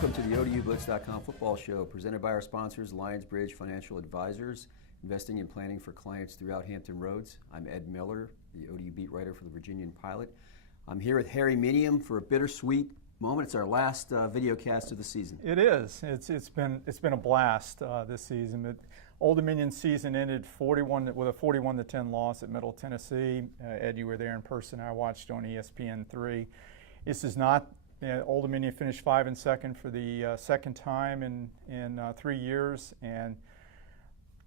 Welcome to the ODUBlitz.com football show, presented by our sponsors, Lionsbridge Financial Advisors, investing and planning for clients throughout Hampton Roads. I'm Ed Miller, the ODU beat writer for the Virginian-Pilot. I'm here with Harry Minium for a bittersweet moment. It's our last video cast of the season. It is. It's been a blast this season. But Old Dominion season ended with a 41-10 loss at Middle Tennessee. Ed, you were there in person. I watched on ESPN3. This is not. Old Dominion finished 5-2 for the second time in 3 years, and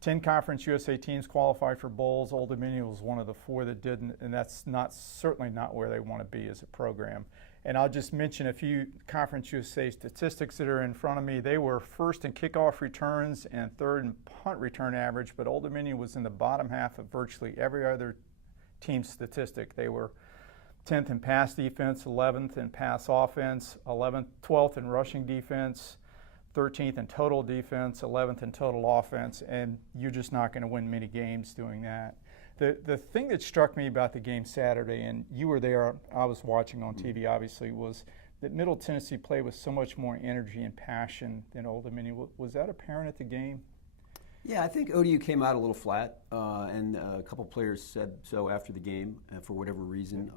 10 Conference USA teams qualified for bowls. Old Dominion was one of the 4 that didn't, and that's certainly not where they want to be as a program. And I'll just mention a few Conference USA statistics that are in front of me. They were first in kickoff returns and third in punt return average, but Old Dominion was in the bottom half of virtually every other team's statistic. They were 10th in pass defense, 11th in pass offense, 12th in rushing defense, 13th in total defense, 11th in total offense, and you're just not going to win many games doing that. The thing that struck me about the game Saturday, and you were there, I was watching on TV obviously, was that Middle Tennessee played with so much more energy and passion than Old Dominion. Was that apparent at the game? Yeah, I think ODU came out a little flat, and a couple players said so after the game for whatever reason.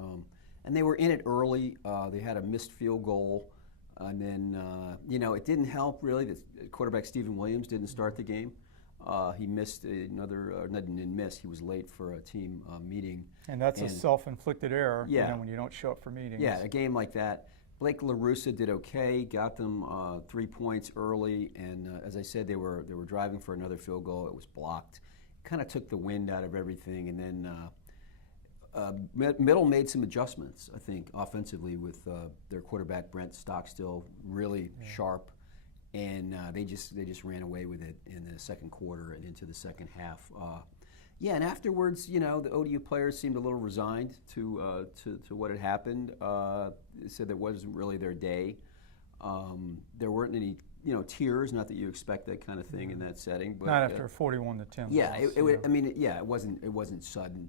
And they were in it early. They had a missed field goal. And then, it didn't help really that quarterback Stephen Williams didn't start the game. He missed didn't miss. He was late for a team meeting. And that's a self-inflicted error, yeah. When you don't show up for meetings. Yeah, a game like that. Blake LaRussa did okay, got them 3 points early, and as I said, they were driving for another field goal. It was blocked. Kind of took the wind out of everything, and then Middle made some adjustments, I think, offensively with their quarterback Brent Stockstill really sharp, and they just ran away with it in the second quarter and into the second half. And afterwards, the ODU players seemed a little resigned to what had happened. They said that wasn't really their day. There weren't any tears, not that you expect that kind of thing in that setting. But, not after a 41-10 yeah, loss. It wasn't sudden.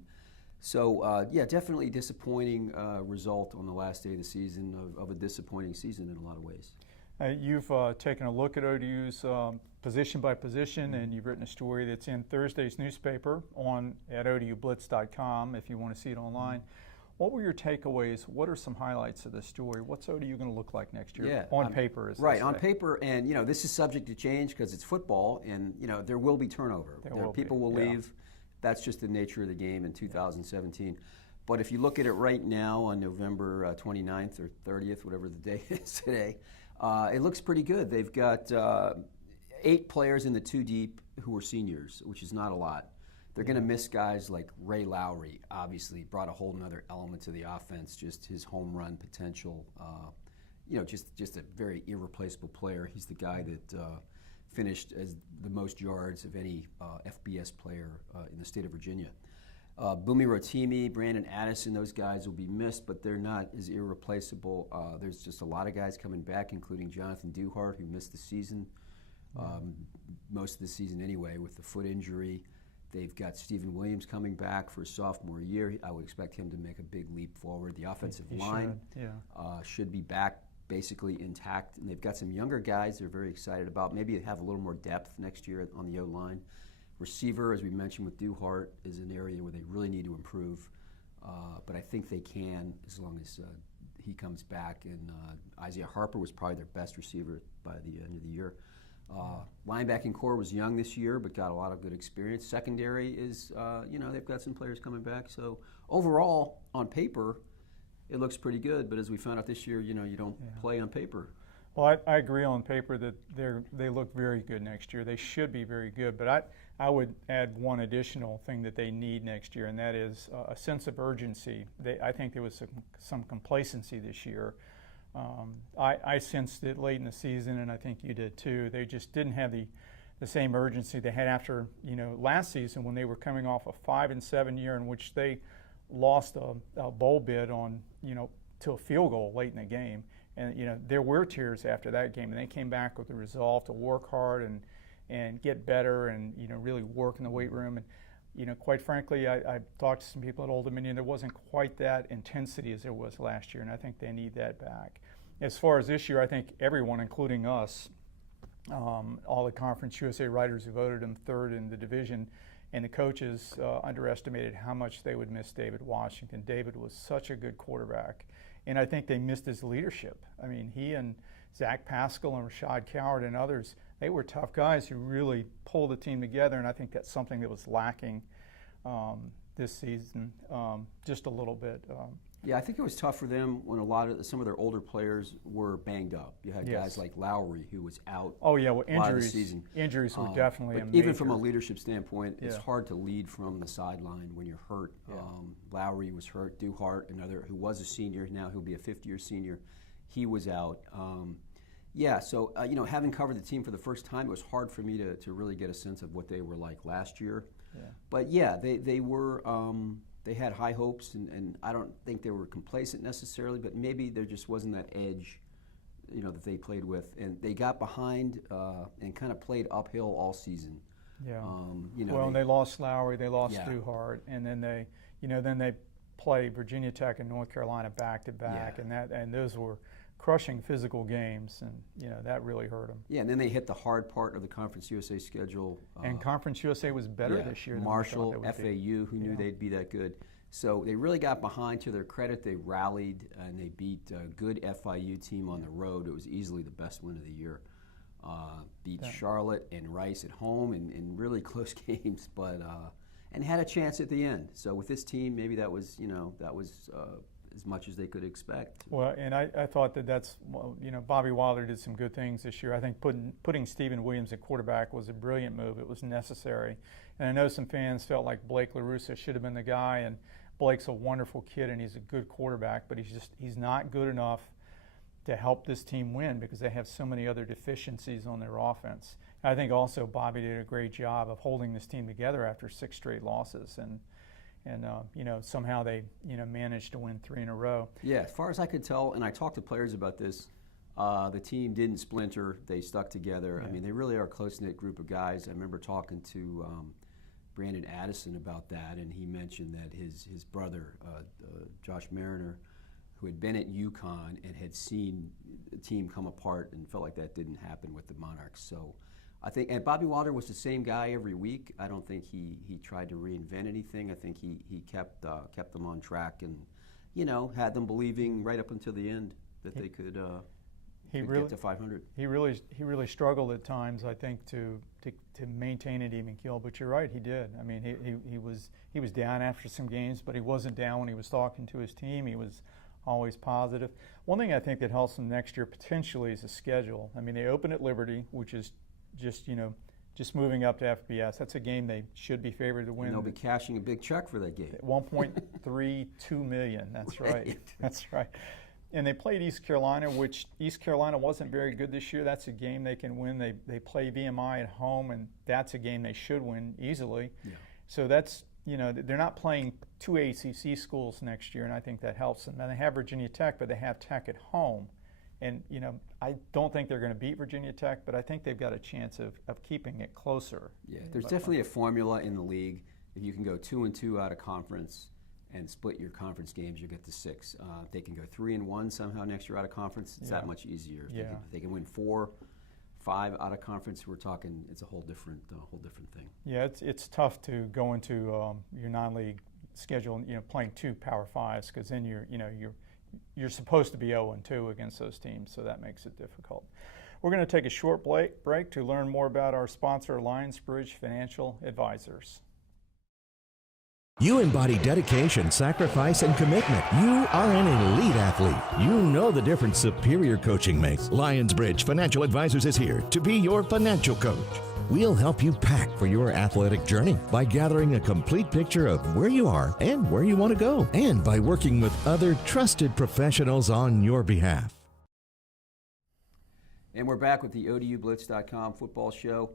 So, definitely disappointing result on the last day of the season of a disappointing season in a lot of ways. You've taken a look at ODU's position by position, and you've written a story that's in Thursday's newspaper at ODUBlitz.com if you want to see it online. What were your takeaways? What are some highlights of the story? What's ODU going to look like next year on paper? Right, on paper, and this is subject to change because it's football, and there will be turnover. People will leave. That's just the nature of the game in 2017. But if you look at it right now on November 29th or 30th, whatever the day is today, it looks pretty good. They've got 8 players in the 2 deep who are seniors, which is not a lot. They're going to miss guys like Ray Lowry, obviously, brought a whole nother element to the offense, just his home run potential. Just a very irreplaceable player. He's the guy that finished as the most yards of any FBS player in the state of Virginia. Bumi Rotimi, Brandon Addison, those guys will be missed, but they're not as irreplaceable. There's just a lot of guys coming back, including Jonathan Duhart, who missed the season, most of the season anyway, with the foot injury. They've got Stephen Williams coming back for his sophomore year. I would expect him to make a big leap forward. The offensive line should be back basically intact, and they've got some younger guys they're very excited about. Maybe have a little more depth next year on the O-line. Receiver, as we mentioned with Duhart, is an area where they really need to improve, but I think they can as long as he comes back. And Isaiah Harper was probably their best receiver by the end of the year. Linebacking core was young this year, but got a lot of good experience. Secondary is, they've got some players coming back. So overall, on paper, it looks pretty good. But as we found out this year, you don't play on paper. Well, I agree on paper that they look very good next year. They should be very good. But I would add one additional thing that they need next year, and that is a sense of urgency. I think there was some complacency this year. I sensed it late in the season, and I think you did too. They just didn't have the same urgency they had after last season when they were coming off a 5-7 year in which they lost a bowl bid on to a field goal late in the game. And there were tears after that game, and they came back with the resolve to work hard and get better and really work in the weight room. And quite frankly, I talked to some people at Old Dominion. There wasn't quite that intensity as there was last year, and I think they need that back. as far as this year, I think everyone, including us, all the Conference USA writers who voted him third in the division, and the coaches underestimated how much they would miss David Washington. David was such a good quarterback, and I think they missed his leadership. I mean, he and Zach Pascal and Rashad Coward and others, they were tough guys who really pulled the team together, and I think that's something that was lacking this season just a little bit. Yeah, I think it was tough for them when some of their older players were banged up. You had guys like Lowry, who was out. Oh yeah, well, a lot of the season. Injuries were definitely but even from a leadership standpoint, it's hard to lead from the sideline when you're hurt. Yeah. Lowry was hurt. Duhart, another who was a senior, now he'll be a fifth-year senior, he was out. So having covered the team for the first time, it was hard for me to really get a sense of what they were like last year. Yeah. But yeah, they were. They had high hopes, and I don't think they were complacent necessarily, but maybe there just wasn't that edge, that they played with, and they got behind and kind of played uphill all season. Yeah. And they lost Lowry, they lost Duhart, and then they played Virginia Tech and North Carolina back to back, and those were crushing physical games, and that really hurt them. Yeah, and then they hit the hard part of the Conference USA schedule. And Conference USA was better this year than Marshall, FAU, who knew they'd be that good. So they really got behind. To their credit, they rallied and they beat a good FIU team on the road. It was easily the best win of the year. Beat Charlotte and Rice at home in really close games, but and had a chance at the end. So with this team, maybe that was as much as they could expect. Well, and I thought that's Bobby Wilder did some good things this year. I think putting Stephen Williams at quarterback was a brilliant move. It was necessary. And I know some fans felt like Blake LaRussa should have been the guy, and Blake's a wonderful kid and he's a good quarterback, but he's not good enough to help this team win because they have so many other deficiencies on their offense. I think also Bobby did a great job of holding this team together after 6 straight losses, and somehow they managed to win 3 in a row. Yeah, as far as I could tell, and I talked to players about this, the team didn't splinter. They stuck together. Yeah. I mean, they really are a close-knit group of guys. I remember talking to Brandon Addison about that, and he mentioned that his brother, Josh Mariner, who had been at UConn and had seen the team come apart and felt like that didn't happen with the Monarchs. So I think, and Bobby Wilder was the same guy every week. I don't think he tried to reinvent anything. I think he kept them on track and, had them believing right up until the end that they could get to 500. He really struggled at times, I think, to maintain an even keel. But you're right, he did. I mean, he was down after some games, but he wasn't down when he was talking to his team. He was always positive. One thing I think that helps them next year potentially is the schedule. I mean, they open at Liberty, which is just moving up to FBS. That's a game they should be favored to win. And they'll be cashing a big check for that game. $1.32 million. That's right. That's right. And they played East Carolina, which East Carolina wasn't very good this year. That's a game they can win. They play VMI at home, and that's a game they should win easily. Yeah. So that's, they're not playing 2 ACC schools next year, and I think that helps them. And they have Virginia Tech, but they have Tech at home. And, I don't think they're going to beat Virginia Tech, but I think they've got a chance of keeping it closer. Yeah, there's definitely a formula in the league. If you can go 2-2 out of conference and split your conference games, you get to 6. If they can go 3-1 somehow next year out of conference, it's that much easier. If they can win 4-5 out of conference, we're talking it's a whole different thing. Yeah, it's tough to go into your non-league schedule, playing 2 Power 5s, because then you're supposed to be 0-2 against those teams, so that makes it difficult. We're going to take a short break to learn more about our sponsor, Lionsbridge Financial Advisors. You embody dedication, sacrifice, and commitment. You are an elite athlete. You know the difference superior coaching makes. Lionsbridge Financial Advisors is here to be your financial coach. We'll help you pack for your athletic journey by gathering a complete picture of where you are and where you want to go, and by working with other trusted professionals on your behalf. And we're back with the ODUBlitz.com football show.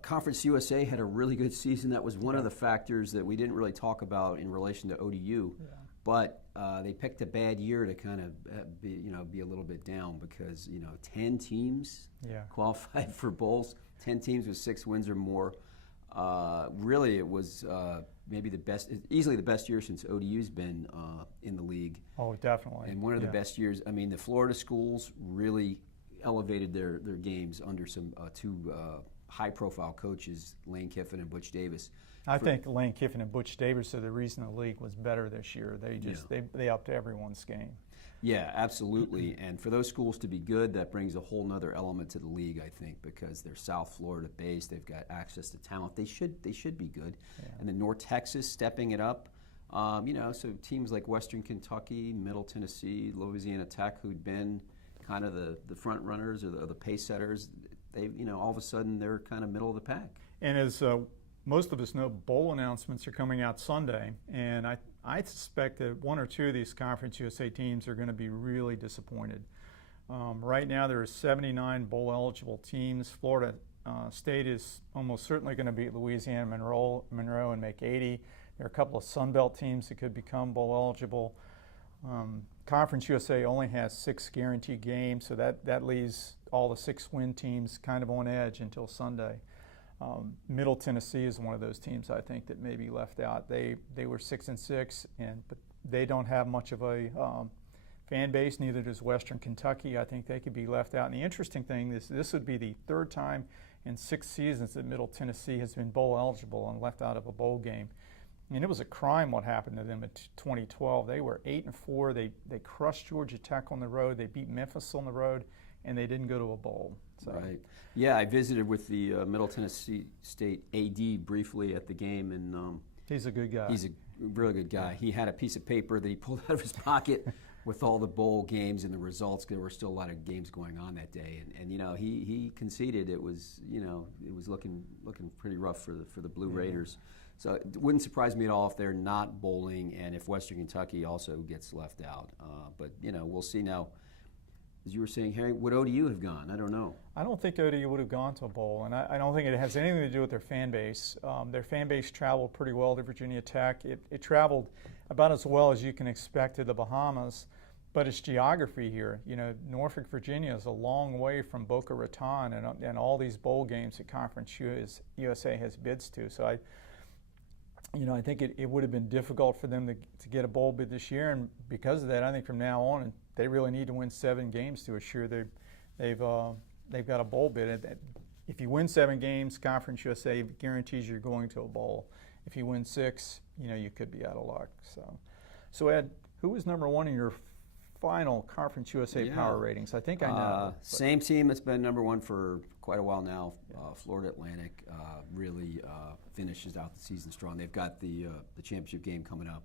Conference USA had a really good season. That was one of the factors that we didn't really talk about in relation to ODU. Yeah. But they picked a bad year to kind of be a little bit down because 10 teams qualified for bowls. 10 teams with 6 wins or more. Really, it was maybe easily the best year since ODU's been in the league. Oh, definitely. And one of the best years. I mean, the Florida schools really elevated their games under some two high-profile coaches, Lane Kiffin and Butch Davis. I think Lane Kiffin and Butch Davis are the reason the league was better this year. They upped everyone's game. Yeah, absolutely. And for those schools to be good, that brings a whole nother element to the league, I think, because they're South Florida based. They've got access to talent. They should be good. Yeah. And then North Texas stepping it up. So teams like Western Kentucky, Middle Tennessee, Louisiana Tech, who'd been kind of the front runners or the pace setters, they all of a sudden they're kind of middle of the pack. And as most of us know, bowl announcements are coming out Sunday, and I suspect that one or two of these Conference USA teams are going to be really disappointed. Right now there are 79 bowl-eligible teams. Florida State is almost certainly going to beat Louisiana-Monroe and make 80. There are a couple of Sun Belt teams that could become bowl-eligible. Conference USA only has 6 guaranteed games, so that leaves all the 6-win teams kind of on edge until Sunday. Middle Tennessee is one of those teams I think that may be left out. They were 6-6, but they don't have much of a fan base. Neither does Western Kentucky. I think they could be left out. And the interesting thing is this would be the 3rd time in 6 seasons that Middle Tennessee has been bowl eligible and left out of a bowl game. And it was a crime what happened to them in 2012. They were 8-4. They crushed Georgia Tech on the road. They beat Memphis on the road, and they didn't go to a bowl. So. Right. Yeah, I visited with the Middle Tennessee State AD briefly at the game, and he's a good guy. He's a really good guy. He had a piece of paper that he pulled out of his pocket with all the bowl games and the results. There were still a lot of games going on that day, and he conceded it was looking pretty rough for the Blue Raiders. So it wouldn't surprise me at all if they're not bowling, and if Western Kentucky also gets left out. But we'll see now. As you were saying, Harry, would ODU have gone? I don't know. I don't think ODU would have gone to a bowl, and I don't think it has anything to do with their fan base. Their fan base traveled pretty well to Virginia Tech. It traveled about as well as you can expect to the Bahamas, but it's geography here. Norfolk, Virginia is a long way from Boca Raton and all these bowl games that Conference USA has bids to. So I think it would have been difficult for them to get a bowl bid this year, and because of that, I think from now on, they really need to win 7 games to assure they've got a bowl bid. If you win 7 games, Conference USA guarantees you're going to a bowl. If you win 6, you could be out of luck. So Ed, who was number 1 in your final Conference USA power ratings? I think I know. Same team that's been number 1 for quite a while now. Florida Atlantic really finishes out the season strong. They've got the championship game coming up.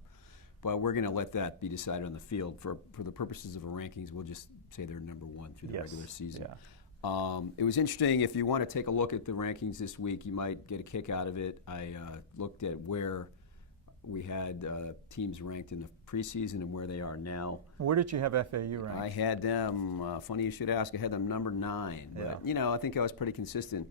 But we're going to let that be decided on the field. For the purposes of our rankings, we'll just say they're number 1 through the regular season. Yeah. It was interesting. If you want to take a look at the rankings this week, you might get a kick out of it. I looked at where we had teams ranked in the preseason and where they are now. Where did you have FAU ranked? I had them, funny you should ask, I had them number 9. But, I think I was pretty consistent.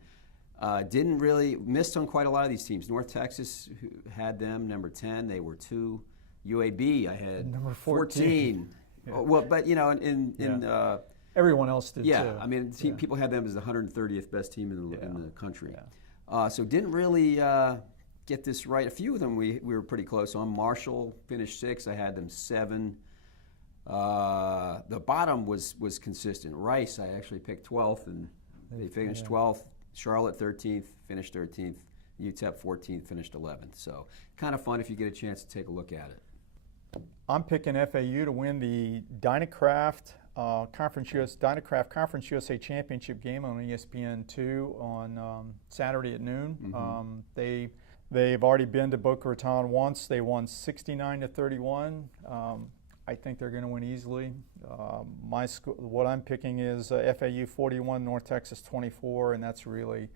Didn't really, missed on quite a lot of these teams. North Texas had them number 10. They were 2. UAB, I had number 14. Yeah. Well, but everyone else did too. Yeah, I mean, people had them as the 130th best team in the country. Yeah. So didn't really get this right. A few of them we were pretty close on. Marshall finished 6. I had them 7. The bottom was consistent. Rice, I actually picked 12th, and they finished 12th. Charlotte 13th, finished 13th. UTEP 14th, finished 11th. So kind of fun if you get a chance to take a look at it. I'm picking FAU to win the Dynacraft Conference USA Championship game on ESPN2 on Saturday at noon. Mm-hmm. They've already been to Boca Raton once. They won 69-31. I think they're going to win easily. What I'm picking is FAU 41, North Texas 24, and that's really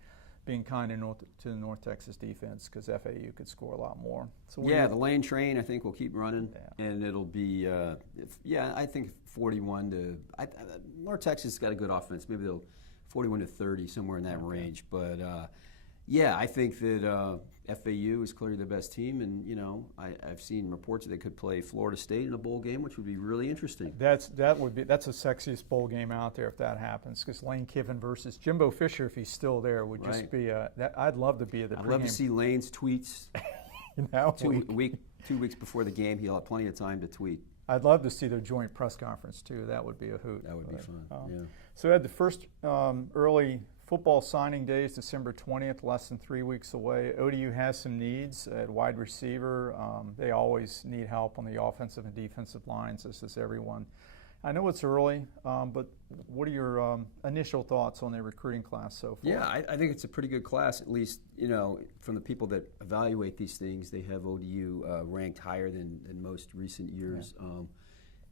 being kind to the North Texas defense because FAU could score a lot more. So the lane train I think will keep running, and it'll be I think 41 to North Texas got a good offense. Maybe they'll 41 to 30 somewhere in that range. But Yeah, I think that FAU is clearly the best team, and I've seen reports that they could play Florida State in a bowl game, which would be really interesting. That's the sexiest bowl game out there if that happens, because Lane Kiffin versus Jimbo Fisher, if he's still there, would just be I'd love to be at the pregame. I'd love to see Lane's tweets. 2 weeks before the game, he'll have plenty of time to tweet. I'd love to see their joint press conference too. That would be a hoot. That would be fun. Yeah. So we had the first early football signing day is December 20th, less than 3 weeks away. ODU has some needs at wide receiver. They always need help on the offensive and defensive lines, as does everyone. I know it's early, but what are your initial thoughts on the recruiting class so far? Yeah, I think it's a pretty good class, at least, from the people that evaluate these things. They have ODU ranked higher than most recent years. Yeah.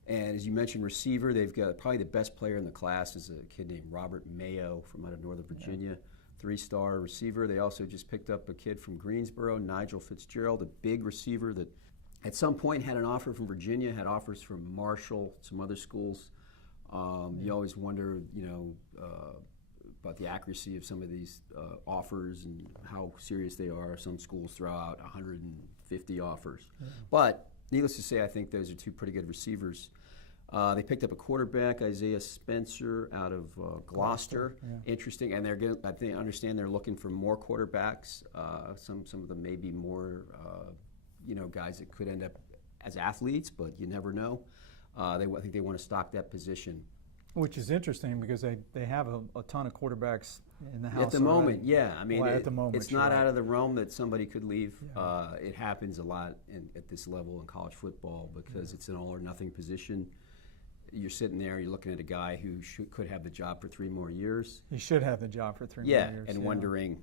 And as you mentioned, receiver, they've got probably the best player in the class is a kid named Robert Mayo from out of Northern Virginia, 3-star receiver. They also just picked up a kid from Greensboro, Nigel Fitzgerald, a big receiver that at some point had an offer from Virginia, had offers from Marshall, some other schools. You always wonder, about the accuracy of some of these offers and how serious they are. Some schools throw out 150 offers. Yeah. But needless to say, I think those are two pretty good receivers. They picked up a quarterback, Isaiah Spencer, out of Gloucester. Yeah. Interesting, and I understand they're looking for more quarterbacks. Some of them may be more, guys that could end up as athletes, but you never know. I think they want to stock that position. Which is interesting because they have a ton of quarterbacks in the house at the moment. Yeah, I mean, at the moment, it's not out of the realm that somebody could leave. Yeah. It happens a lot at this level in college football because it's an all or nothing position. You're sitting there, you're looking at a guy who could have the job for 3 more years. He should have the job for 3 more years. And wondering,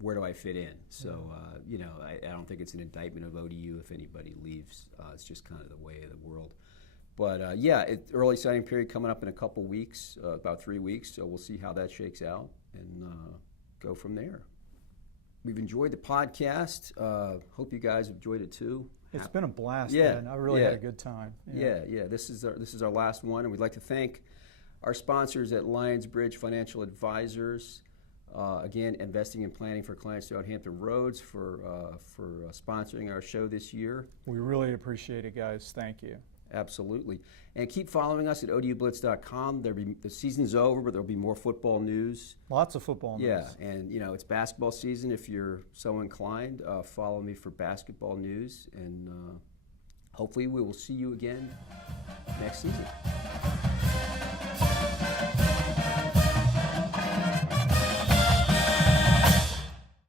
where do I fit in? So, I don't think it's an indictment of ODU if anybody leaves. It's just kind of the way of the world. But, early signing period coming up in a couple weeks, about 3 weeks, so we'll see how that shakes out and go from there. We've enjoyed the podcast. Hope you guys have enjoyed it too. It's been a blast, man. I really had a good time. Yeah. This is our last one, and we'd like to thank our sponsors at Lionsbridge Financial Advisors. Again, investing and planning for clients throughout Hampton Roads for sponsoring our show this year. We really appreciate it, guys. Thank you. Absolutely. And keep following us at ODUBlitz.com. The season's over, but there'll be more football news. Lots of football news. Yeah, and it's basketball season. If you're so inclined, follow me for basketball news. And hopefully we will see you again next season.